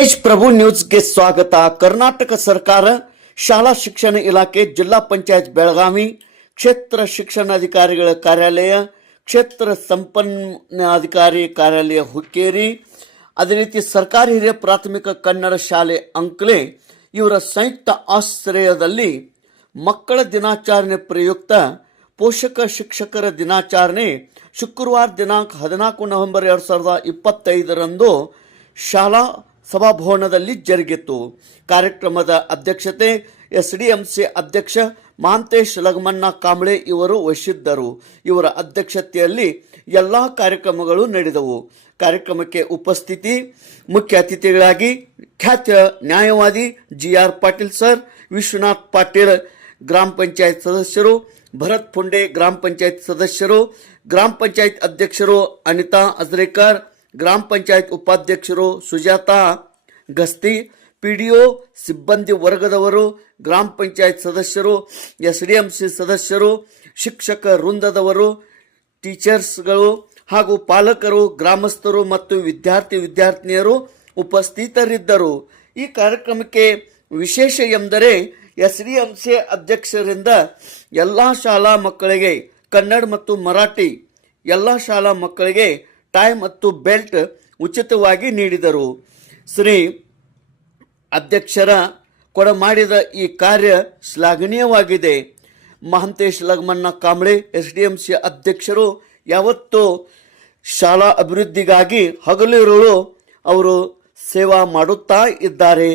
ತೇಜ್ ಪ್ರಭು ನ್ಯೂಸ್ಗೆ ಸ್ವಾಗತ. ಕರ್ನಾಟಕ ಸರ್ಕಾರ, ಶಾಲಾ ಶಿಕ್ಷಣ ಇಲಾಖೆ, ಜಿಲ್ಲಾ ಪಂಚಾಯತ್ ಬೆಳಗಾವಿ, ಕ್ಷೇತ್ರ ಶಿಕ್ಷಣಾಧಿಕಾರಿಗಳ ಕಾರ್ಯಾಲಯ, ಕ್ಷೇತ್ರ ಸಂಪನ್ನಾಧಿಕಾರಿ ಕಾರ್ಯಾಲಯ ಹುಕ್ಕೇರಿ. ಅದೇ ರೀತಿ ಸರ್ಕಾರಿ ಹಿರಿಯ ಪ್ರಾಥಮಿಕ ಕನ್ನಡ ಶಾಲೆ ಅಂಕ್ಲೆ ಇವರ ಸಂಯುಕ್ತ ಆಶ್ರಯದಲ್ಲಿ ಮಕ್ಕಳ ದಿನಾಚರಣೆ ಪ್ರಯುಕ್ತ ಪೋಷಕ ಶಿಕ್ಷಕರ ದಿನಾಚರಣೆ ಶುಕ್ರವಾರ ದಿನಾಂಕ ಹದಿನಾಲ್ಕು ನವೆಂಬರ್ ಎರಡು ಸಾವಿರದ ಇಪ್ಪತ್ತೈದರಂದು ಶಾಲಾ ಸಭಾಭವನದಲ್ಲಿ ಜರುಗಿತು ಕಾರ್ಯಕ್ರಮದ ಅಧ್ಯಕ್ಷತೆ ಎಸ್ಡಿಎಂಸಿ ಅಧ್ಯಕ್ಷ ಮಾಂತೇಶ್ ಲಗಮಣ್ಣ ಕಾಂಬ್ಳೆ ಇವರು ವಹಿಸಿದ್ದರು. ಇವರ ಅಧ್ಯಕ್ಷತೆಯಲ್ಲಿ ಎಲ್ಲ ಕಾರ್ಯಕ್ರಮಗಳು ನಡೆದವು. ಕಾರ್ಯಕ್ರಮಕ್ಕೆ ಉಪಸ್ಥಿತಿ ಮುಖ್ಯ ಅತಿಥಿಗಳಾಗಿ ಖ್ಯಾತ ನ್ಯಾಯವಾದಿ G R Patil sir, Vishwanath Patil, ಗ್ರಾಮ ಪಂಚಾಯತ್ ಸದಸ್ಯರು, ಭರತ್ ಪುಂಡೆ ಗ್ರಾಮ ಪಂಚಾಯತ್ ಸದಸ್ಯರು, ಗ್ರಾಮ ಪಂಚಾಯತ್ ಅಧ್ಯಕ್ಷರು ಅನಿತಾ ಅಜ್ರೇಕರ್ ಗ್ರಾಮ ಪಂಚಾಯತ್ ಉಪಾಧ್ಯಕ್ಷರು ಸುಜಾತ ಗಸ್ತಿ, ಪಿಡಿಒ ಸಿಬ್ಬಂದಿ ವರ್ಗದವರು, ಗ್ರಾಮ ಪಂಚಾಯತ್ ಸದಸ್ಯರು ಎಸ್ ಡಿ ಎಂ ಸಿ ಸದಸ್ಯರು, ಶಿಕ್ಷಕ ವೃಂದದವರು, ಟೀಚರ್ಸ್ಗಳು ಹಾಗೂ ಪಾಲಕರು, ಗ್ರಾಮಸ್ಥರು ಮತ್ತು ವಿದ್ಯಾರ್ಥಿ ವಿದ್ಯಾರ್ಥಿನಿಯರು ಉಪಸ್ಥಿತರಿದ್ದರು. ಈ ಕಾರ್ಯಕ್ರಮಕ್ಕೆ ವಿಶೇಷ ಎಂದರೆ ಎಸ್ ಡಿ ಎಂ ಸಿ ಅಧ್ಯಕ್ಷರಿಂದ ಎಲ್ಲ ಶಾಲಾ ಮಕ್ಕಳಿಗೆ ಕನ್ನಡ ಮತ್ತು ಮರಾಠಿ ಎಲ್ಲ ಶಾಲಾ ಮಕ್ಕಳಿಗೆ ಟೈ ಮತ್ತು ಬೆಲ್ಟ್ ಉಚಿತವಾಗಿ ನೀಡಿದರು. ಶ್ರೀ ಅಧ್ಯಕ್ಷರ ಕೊಡ ಮಾಡಿದ ಈ ಕಾರ್ಯ ಶ್ಲಾಘನೀಯವಾಗಿದೆ. Mahantesh Lagamanna Kamble S D M C ಅಧ್ಯಕ್ಷರು ಯಾವತ್ತೂ ಶಾಲಾ ಅಭಿವೃದ್ಧಿಗಾಗಿ ಹಗಲಿರುಳು ಅವರು ಸೇವಾ ಮಾಡುತ್ತಾ ಇದ್ದಾರೆ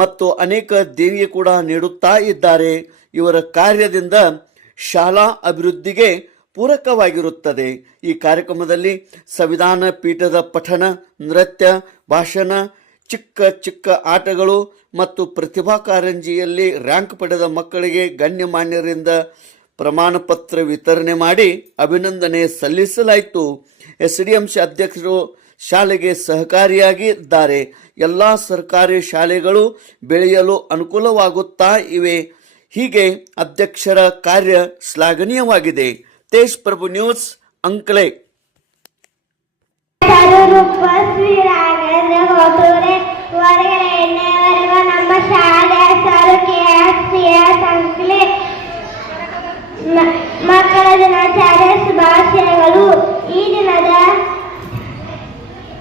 ಮತ್ತು ಅನೇಕ ದೇಣಿಗೆ ಕೂಡ ನೀಡುತ್ತಾ ಇದ್ದಾರೆ. ಇವರ ಕಾರ್ಯದಿಂದ ಶಾಲಾ ಅಭಿವೃದ್ಧಿಗೆ ಪೂರಕವಾಗಿರುತ್ತದೆ. ಈ ಕಾರ್ಯಕ್ರಮದಲ್ಲಿ ಸಂವಿಧಾನ ಪೀಠದ ಪಠಣ, ನೃತ್ಯ, ಭಾಷಣ, ಚಿಕ್ಕ ಚಿಕ್ಕ ಆಟಗಳು ಮತ್ತು ಪ್ರತಿಭಾ ಕಾರಂಜಿಯಲ್ಲಿ ರ್ಯಾಂಕ್ ಪಡೆದ ಮಕ್ಕಳಿಗೆ ಗಣ್ಯಮಾನ್ಯರಿಂದ ಪ್ರಮಾಣ ಪತ್ರ ವಿತರಣೆ ಮಾಡಿ ಅಭಿನಂದನೆ ಸಲ್ಲಿಸಲಾಯಿತು. ಎಸ್ ಡಿ ಎಂ ಸಿ ಅಧ್ಯಕ್ಷರು ಶಾಲೆಗೆ ಸಹಕಾರಿಯಾಗಿದ್ದಾರೆ. ಎಲ್ಲ ಸರ್ಕಾರಿ ಶಾಲೆಗಳು ಬೆಳೆಯಲು ಅನುಕೂಲವಾಗುತ್ತಾ ಇವೆ. ಹೀಗೆ ಅಧ್ಯಕ್ಷರ ಕಾರ್ಯ ಶ್ಲಾಘನೀಯವಾಗಿದೆ. ಕೆ ಎಸ್ ಸಿ ಎಸ್ ಮಕ್ಕಳ ದಿನಾಚಾರ್ಯ ಶುಭಾಶಯಗಳು. ಈ ದಿನದ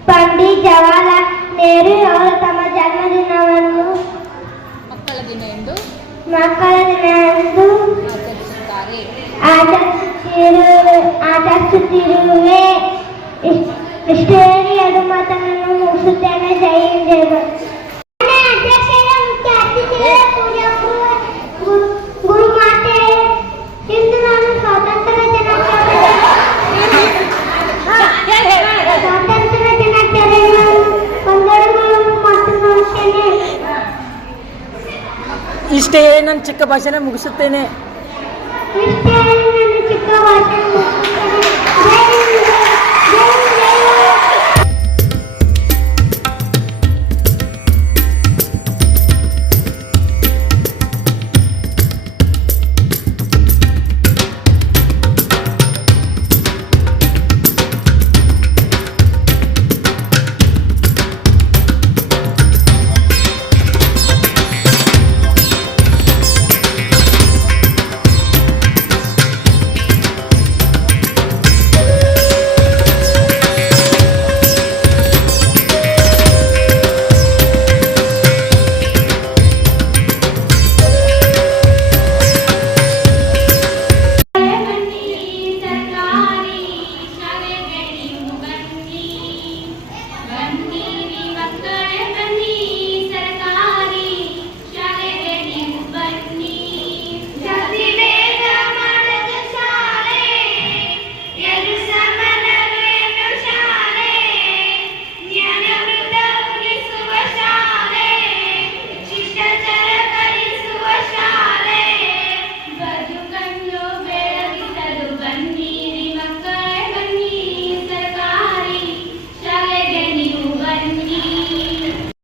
ಪಂಡಿತ್ ಜವಾಹರ್ಲಾಲ್ ನೆಹರು ಅವರು ತಮ್ಮ ಜನ್ಮದಿನವನ್ನು ಮಕ್ಕಳ ದಿನ ಎಂದು ಮಕ್ಕಳ ದಿನ ಎಂದು ಆಚರಿಸುತ್ತಾರೆ. ಆಚರಿಸುತ್ತಿರುವೆ ಇಸ್- ಇಷ್ಟು ಹೇಳಿ ಎರಡು ಮಾತನ್ನು ಮುಗಿಸುತ್ತೇನೆ ಜೈ ಹಿಂದ್ ಜೈ ಭಾರತ್. ಇಷ್ಟೇ ನನ್ನ ಚಿಕ್ಕ ಭಾಷೆನ ಮುಗಿಸುತ್ತೇನೆ.